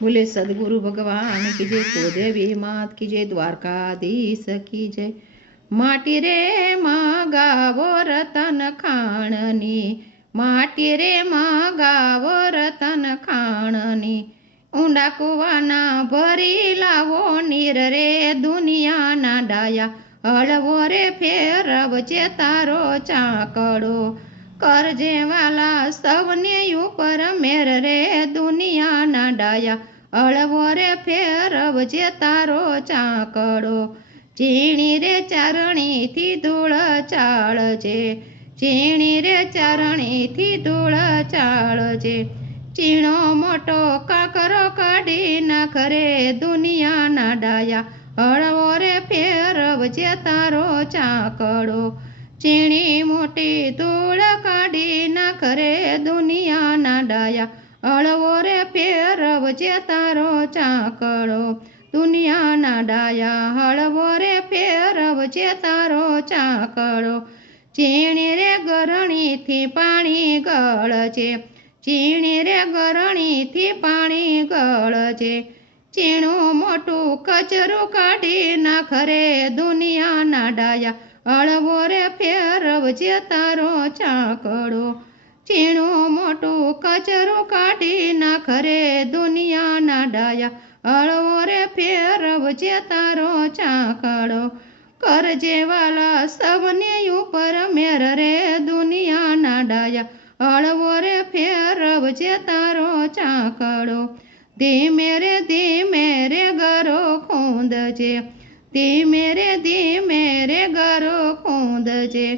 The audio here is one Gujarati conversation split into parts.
बोले सदगुरु भगवान की जय, कुलदेवी मात की जय, द्वारकाधीश की जय। माटी रे गावो रतन खाणनी, माटी रे गावो रतन खाणनी, ऊंडा कुवाना भरी लावो નીર રે દુનિયાના ડાયા, હળવો રે ફેરવજે તારો ચાકડો, કરજે વાલા સૌને ઉપર મેર રે દુનિયાના ડાયા, હળવો રે ફેરવજે તારો ચાકડો, ઝીણી રે ચારણીથી ધૂળ ચાળજે, ઝીણી રે ચારણીથી ધૂળ ચાળજે, ચીણો મોટો કાકરો કાઢી નાખ રે દુનિયાના ડાયા, હળવો રે ફેરવજે તારો ચાકડો, ચીણી મોટી ધૂળ કાઢી નાખ રે દુનિયાના ડાયા, હળવો રે ફેરવજે તારો ચાકડો, દુનિયાના ડાયા, હળવો રે ફેરવજે તારો ચાકડો, ઝીણી રે ગરણીથી પાણી ગળજે, ઝીણી રે ગરણીથી પાણી ગળજે, ઝીણું મોટું કચરું કાઢી નાખ રે દુનિયાના ડાયા, હળવો રે ફેરવજે તારો ચાકડો, ઝીણું મોટું કચરું કાઢી નાખ રે દુનિયાના ડાયા, હળવો રે ફેરવજે તારો ચાકડો, કરજે વાલા સૌને ઉપર મેર રે દુનિયાના ડાયા, હળવો રે ફેરવજે તારો ચાકડો, ધીમે રે ગરો ખૂંદજે, ધીમે રે ગરો ખૂંદજે,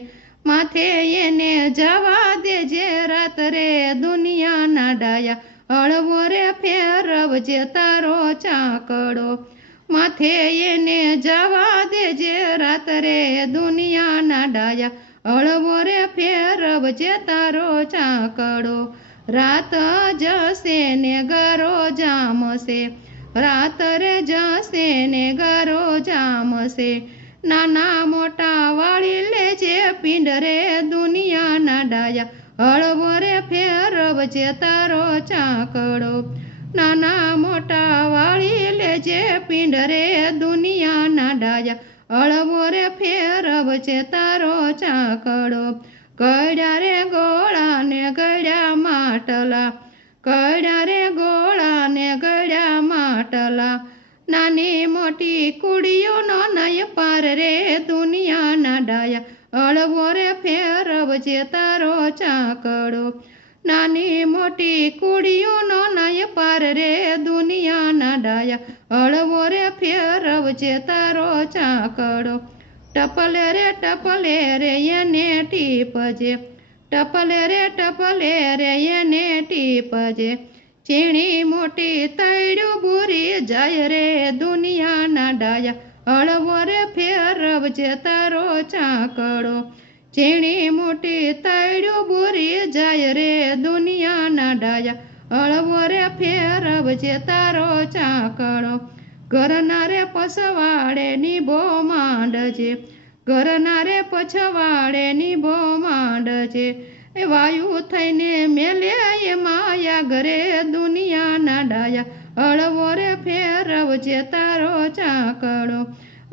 માથે એને જવા દેજે રાત રે દુનિયાના ડાયા, હળવો રે ફેરવજે તારો ચાકડો, માથે એને જવા દેજે રાત રે દુનિયાના ડાયા, હળવો રે ફેરવજે તારો ચાકડો, રાત જશે ને ગરો જામશે, રાત રે જશે ને ગરો જામશે, નાના મોટા વાળી લેજે પિંડ રે દુનિયાના ડાયા, હળવો રે ફેરવજે તારો ચાકડો, નાના મોટા વાળી લેજે પિંડ રે દુનિયાના ડાયા, હળવો રે ફેરવજે તારો ચાકડો, ગળ્યા રે ગોળા ને ગળ્યા માટલા, ગળ્યા રે ગોળા ને ગળ્યા માટલા, નાની મોટી કુડીઓનો નય પાર રે દુનિયાના ડાયા, હળવો રે ફેરવજે તારો ચાકડો, નાની મોટી કુડીઓનો નય પાર રે દુનિયાના ડાયા, હળવો રે ફેરવજે તારો ચાકડો, ટપલે રે એને ટીપજે, ટપલે રે એને ટીપજે, ઝીણી મોટી તૈડું બુરી જાય રે દુનિયાના ડાયા, હળવો રે ફેરવજે તારો ચાકડો, ઝીણી મોટી તૈડું બુરી જાય રે દુનિયાના ડાયા, હળવો રે ફેરવજે તારો ચાકડો, ઘરના રે પછવાડે નીબો માંડજે, ઘરના રે પછવાડે નીબો માંડજે, વાયુ થઈને મેલે એ માયા ઘરે દુનિયાના ડાયા, હળવો રે ફેરવજે તારો ચાકડો,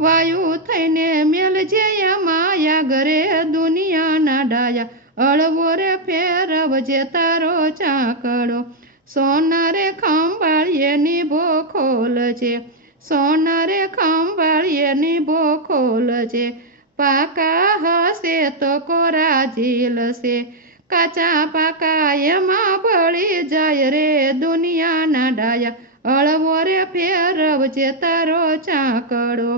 વાયુ થઈને મેલજે માયા ઘરે દુનિયાના ડાયા, હળવો રે ફેરવજે તારો ચાકડો, સોના રે ખંભાળીએ નીબો ખોલજે, સોના રે ખંભાળીએ નીબો ખોલજે, પાકા હશે તો કોરા ઝીલશે, કાચા પાકા એમાં બળી જાય રે દુનિયાના ડાયા, હળવો રે ફેરવજે તારો ચાકડો,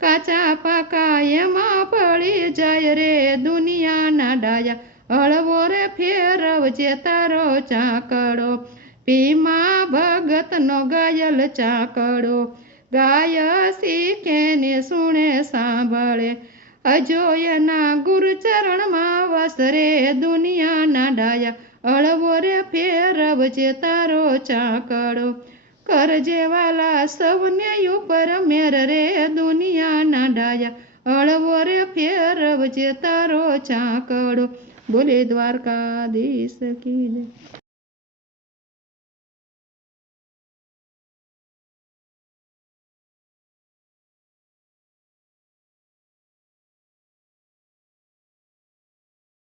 કાચા પાકા એમાં બળી જાય રે દુનિયાના ડાયા, હળવો રે ફેરવજે તારો ચાકડો, ભીમા ભગતનો ગાયલ ચાકડો, ગાય શીખે ને સુણે સાંભળે, અજોયના ગુરુચરણમાં વસરે દુનિયાના ડાયા, હળવો રે ફેરવજે તારો ચાકડો, કરજે વાલા સૌને ઉપર મેર રે દુનિયાના ડાયા, હળવો રે ફેરવજે તારો ચાકડો, બોલે દ્વારકાધીશ કી જય।